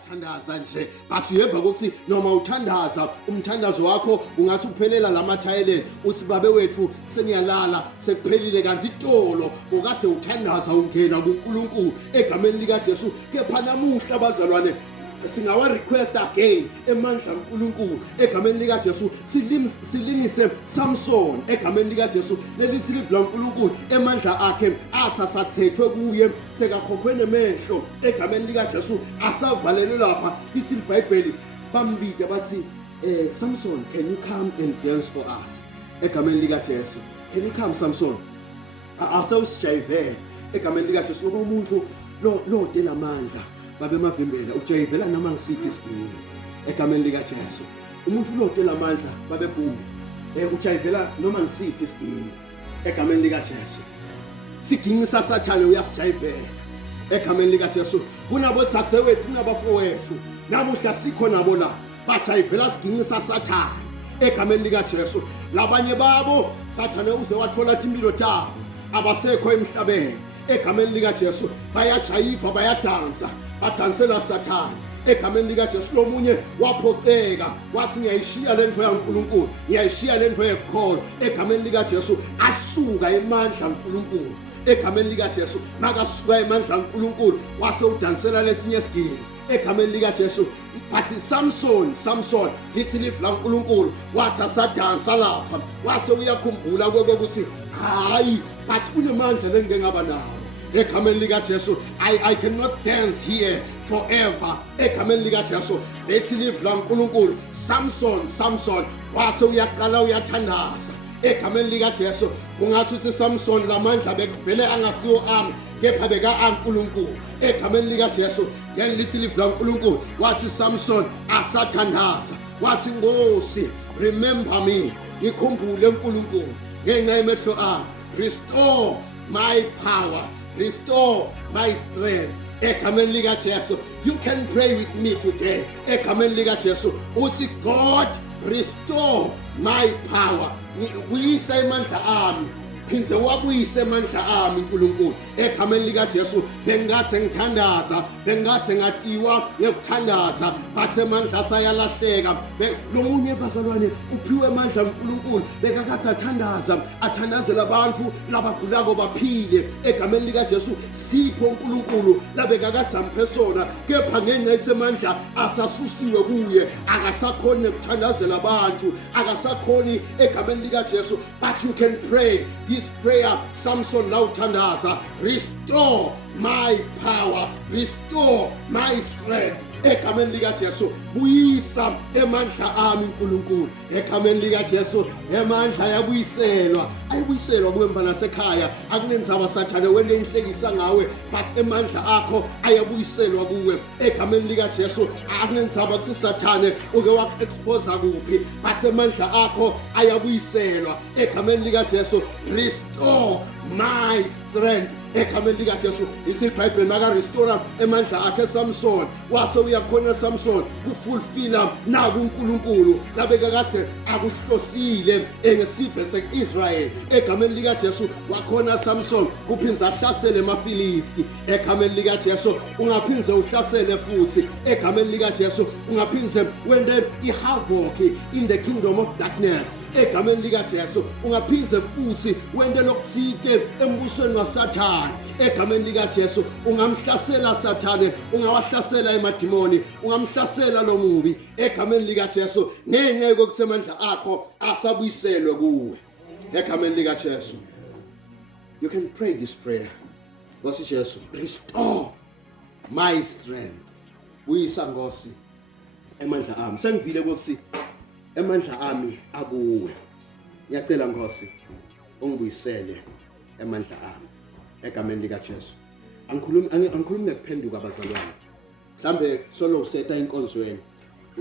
uyathandaza nje but uyeva ukuthi noma uthandaza umthandazo wakho ungathi uphelela lamathayeleni uthi babe wethu sengiyalala sekuphelile kanti itolo ukathe uthandaza ungena kuNkulunkulu egameni lika Jesu kepha namuhla bazalwane singawa request again emandla kaNkulunkulu egameni lika Jesu silingise Samson egameni lika Jesu lelithi livla uNkulunkulu emandla akhe athi sathethwe kuye sekakhokhwe nemehlo egameni lika Jesu asavalele lapha lithi iBhayibheli bambike bathi Samson, can you come and dance for us egameni lika Jesu? Can you come Samson? Asawusijayivele egameni lika Jesu ngoba umuntu lo delamandla babe mavimbela ujayivela noma ngisiphi isigini egameni lika Jesu. Umuntu lo delamandla babe kumbe ujayivela noma ngisiphi isigini egameni lika Jesu. Siginqi sasathane uyasijayivela egameni lika Jesu. Kunabo thathe wethu kunabafowethu namuhla sikho nabo la bajayivela siginqi sasathane egameni lika Jesu. Labanye babo sathane uze wathola impilo tabo abasekho emhlabeni egameni lika Jesu bayajayiva bayadansa badansela sathane egameni lika Jesu. Lomunye waphoqeka wathi ngiyayishiya lento yaNkulunkulu ngiyayishiya lento yekholo egameni lika Jesu asuka emandla kaNkulunkulu egameni lika Jesu. Makasuka emandla kaNkulunkulu wase udansela lesinye isigini egameni lika Jesu. But Samson lithi livla uNkulunkulu wathi asadansa lapha wase uyakhumbula ukuthi hayi but kunemandla lengengaba nawo egameni lika Jesu. I cannot dance here forever egameni lika Jesu. Lithi livla uNkulunkulu Samson wase uyaqala uyathandaza egameni lika Jesu. Kungathi uthi Samson lamandla bekuvele angasiwo ami kepha beka uNkulunkulu egameni lika Jesu. Then lithi livla uNkulunkulu wathi Samson asathandaza wathi Nkosi remember me ngikhumbule uNkulunkulu ngenxa yemehlo ami. Restore my power, restore my strength egameni lika Jesu. You can pray with me today egameni lika Jesu uthi God restore my power. Uyise amandla ami phindze wabuyise amandla ami uNkulunkulu egameni lika Jesu. Bengathi ngithandaza bengathi ngatiwa ngekuthandaza but amandla sayalahleka. Lomunye bazalwane uphiwe amandla uNkulunkulu bekakathi athandazela abantu labagulako baphile egameni lika Jesu. Sipho uNkulunkulu labekakathi amphesona kepha ngenxa yethi amandla asasusiwe kuye akasakhoni ukuthandazela abantu akasakhoni egameni lika Jesu. But you can pray this prayer Samson now thandaza. Restore my power, restore my strength egameni lika Jesu. Buyisa emandla ami uNkulunkulu egameni lika Jesu. Emandla yabuyiselwa ayibuyiselwa kuwemba nasekhaya akunenzaba sathane wende inhlekisa ngawe but emandla akho ayabuyiselwa kuwe egameni lika Jesu. Akunenzaba ukuthi sathane uke wak-expose kuphi but emandla akho ayabuyiselwa egameni lika Jesu. Restore my strength egameni lika Jesu. IBhayibheli maka restore emandla akhe Samson wase uyakhona Samson kufulfilla na kuNkulunkulu labekakathi akuhlosile ngesiphe seIsrael egameni lika Jesu. Wakhona Samson kuphinza ahlasele amaFilisti egameni lika Jesu. Ungaphinze uhlasele futhi egameni lika Jesu. Ungaphinze wende ihavoc in the kingdom of darkness egameni lika Jesu. Ungaphinze futhi wende lokuthike embusweni waSathane egameni lika Jesu. Ungamhlasela Sathane ungawahlasela emadimoni ungamhlasela lo mubi egameni lika Jesu. Ngenxa yokuthi amandla akho asabuyiselwe kuwe egameni lika Jesu. You can pray this prayer. Nkosi Jesu, restore my strength. Buyisa Nkosi emandla ami. Sengivile ukuthi emandla ami akuwe. Ngiyacela Nkosi ungibuyisele emandla ami egameni lika Jesu. Angikhulumi ngekuphenduka abazalwane. Mhlambe solo useta inkonzweni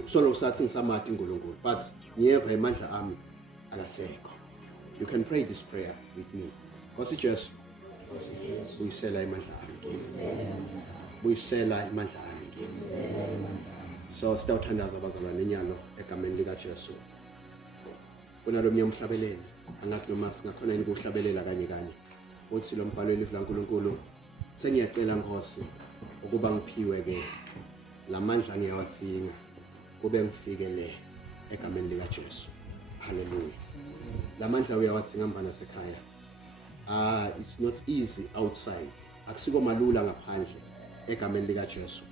solo usathi ngisamati uNkulunkulu but ngiyeva emandla ami akasekho. You can pray this prayer with me. Nkosi Jesu, buyisela emandla ami. Buyisela emandla ami. So sitawuthandaza abazalwane inyalo egameni lika Jesu. Kunalo mnye umhlabeleli angathi noma singakhona yini ukuhlabelela kanye uthi lo mbhalo elivla uNkulunkulu sengiyacela Nkosi ukuba ngiphiwe ke lamandla ngiyawasinga kube ngifikele egameni lika Jesu. Hallelujah. Lamandla uyawasinga mfana sekhaya. It's not easy outside. Akusiko malula ngaphandle egameni lika Jesu.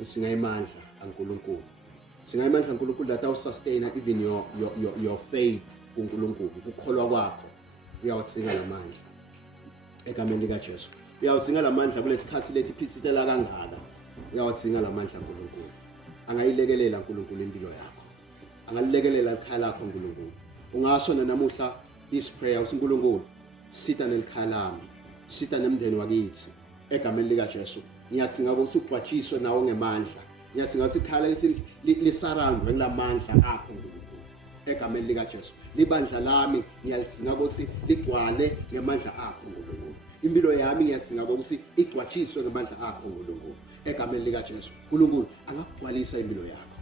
Usinga imandla kaNkulunkulu. Singa imandla kaNkulunkulu that will sustain even your faith kuNkulunkulu. Ukukholwa kwakho uyawasinga lamandla egameni lika Jesu. Uyawatsinga lamandla kulesi khathi lethi phithitela kangaka. Uyawatsinga lamandla kaNkulunkulu. Angayilekelela uNkulunkulu impilo yakho. Angalilekelela ikhaya lakho uNkulunkulu. Ungasho namuhla this prayer uNkulunkulu sita nelikhaya lami, sita nemndeni wakithi egameni lika Jesu. Ngiyatsinga ukuthi ugwatshiswe nawo ngemandla. Ngiyatsinga ukuthi ikhala lisarandwe ngilamandla akho uNkulunkulu egameni lika Jesu. Libandla lami ngiyalitsinga ukuthi ligwale ngemandla akho uNkulunkulu. Impilo yami ngiyatsinga ukuthi igwatshiswe ngemandla akho uNkulunkulu egameni lika Jesu. uNkulunkulu angakugcwalisa impilo yakho.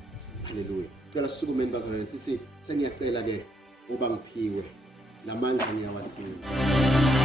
Hallelujah. Cela sisukumeni bazalwane sithi sengiyacela ke uba ngiphiwe lamandla ngiyawatsinga.